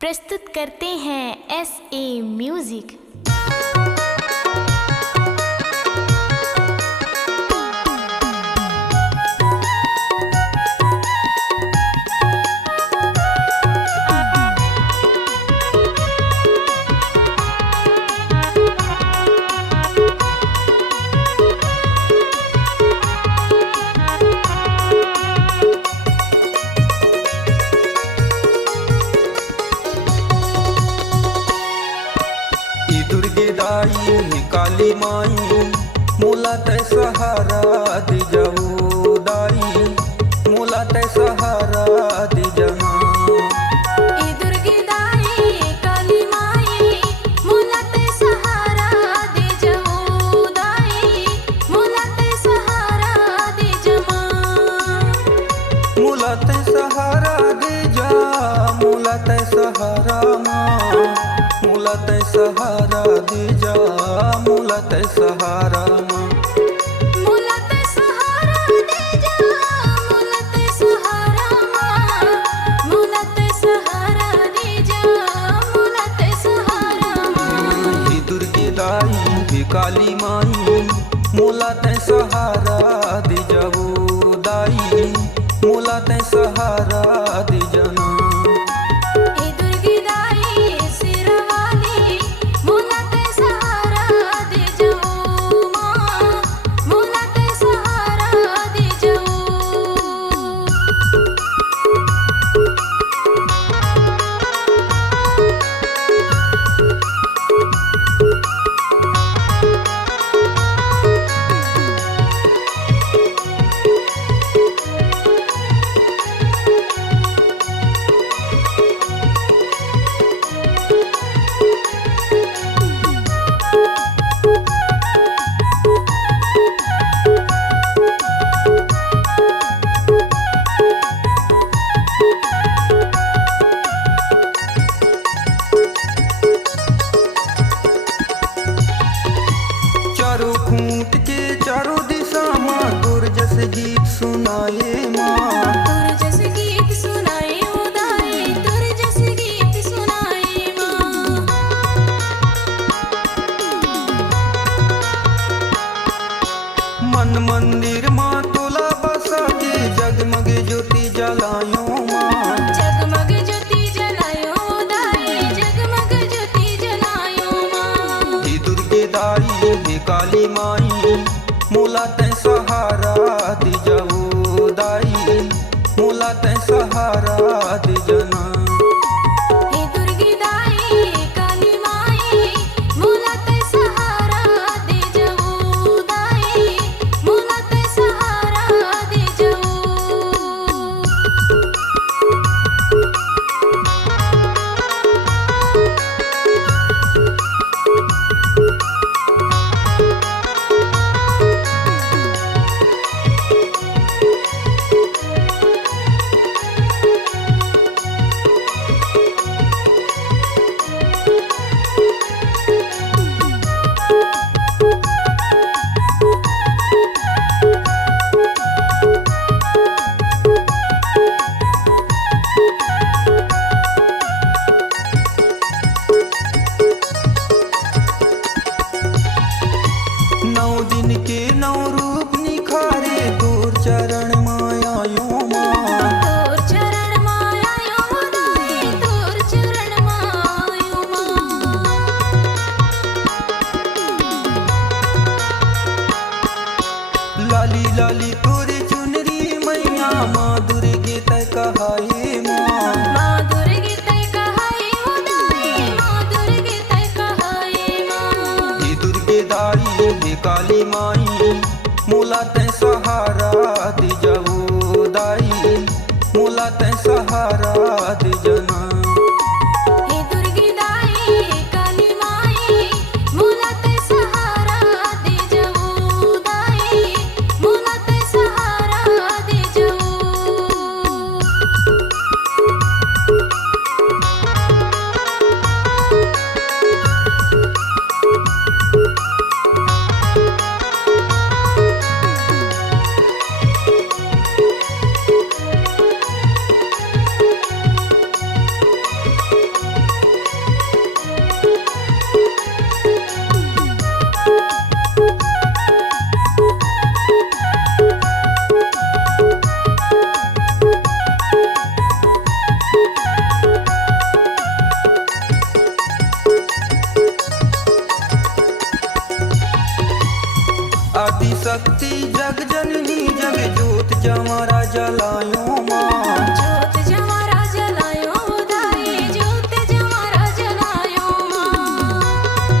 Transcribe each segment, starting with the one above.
प्रस्तुत करते हैं SA म्यूजिक। काली माई मोला तै सहारा दे जाऊ दाई, मोला तै सहारा दे जाना। ए दुर्गे दाई काली माई मोला तै सहारा दे जाऊ दाई, मोला तै सहारा दे जमा। मोला तै सहारा दे जा, मोला तै सहारा माँ, मोला तै सहारा दे जा, मोला तै सहारा माँ। मोला तै सहारा दे जा, मोला तै सहारा माँ, मोला तै सहारा दे जा, मोला तै सहारा माँ। हे दुर्गे दाई हे काली माई मोला तै सहारा दे जाऊ दाई, मोला तै सहारा दे जाना। चारों खूंट के चारों दिशा माँ तोर जस गीत सुनाए माँ, तोर जस गीत सुनाए ओ दाई, तोर जस गीत सुनाए माँ। मन मंदिर माँ तोला बसा के जगमग ज्योति जलायो माँ, जगमग ज्योति जलायो दाई, जगमग ज्योति जलायो माँ। हे दुर्गे दाई हे काली माई मोला तै सहारा दे जाऊ दाई, मोला तै सहारा दे जाना। हे दुर्गे दाई काली माई मोला तै सहारा दे जाऊ दाई, मोला तै सहारा दे जाऊ। जलायो माँ जोत जवारा जलायो दाई जोत जवारा जलायो माँ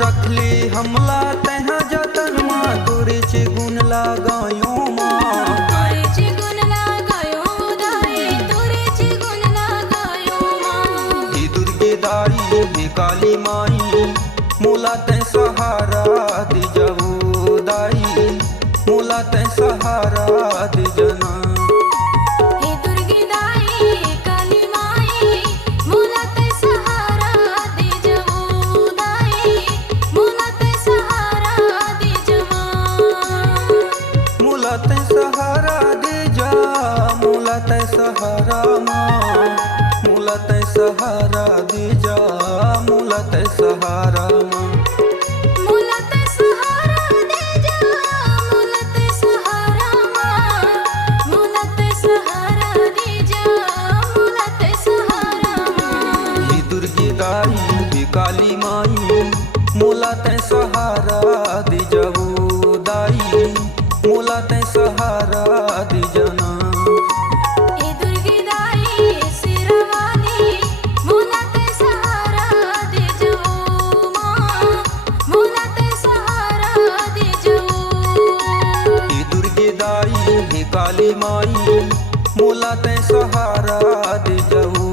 रखली हमला तहाँ जतन माँ तोरे चे गुण लगायो माँ तोरे चे गुण लगायो दाई तोरे चे गुण लगायो माँ हे दुर्गे दाई हे काली माई मोला तै सहारा दे जाओ दाई मोला तै सहारा दे जना हे दुर्गे दाई काली माई मोला ते सहारा दे जवो दाई मोला ते सहारा दे जवा मोला तै सहारा दे जा मोला तै सहारा माँ मोला तै सहारा दे जा मोला तै सहारा माँ मोला ते सहारा दे जा मोला ते सहारा माँ मोला ते सहारा दे जा मोला ते सहारा माँ हे दुर्गे दाई हे काली माई मोला तै सहारा दे जाओ दाई मोला तै सहारा दे जना हे दुर्गे दाई सिरवाली मोला ते सहारा दे जवो माँ मोला ते सहारा दे जवो हे दुर्गे दाई हे काली माई मोला तै सहारा दे जाओ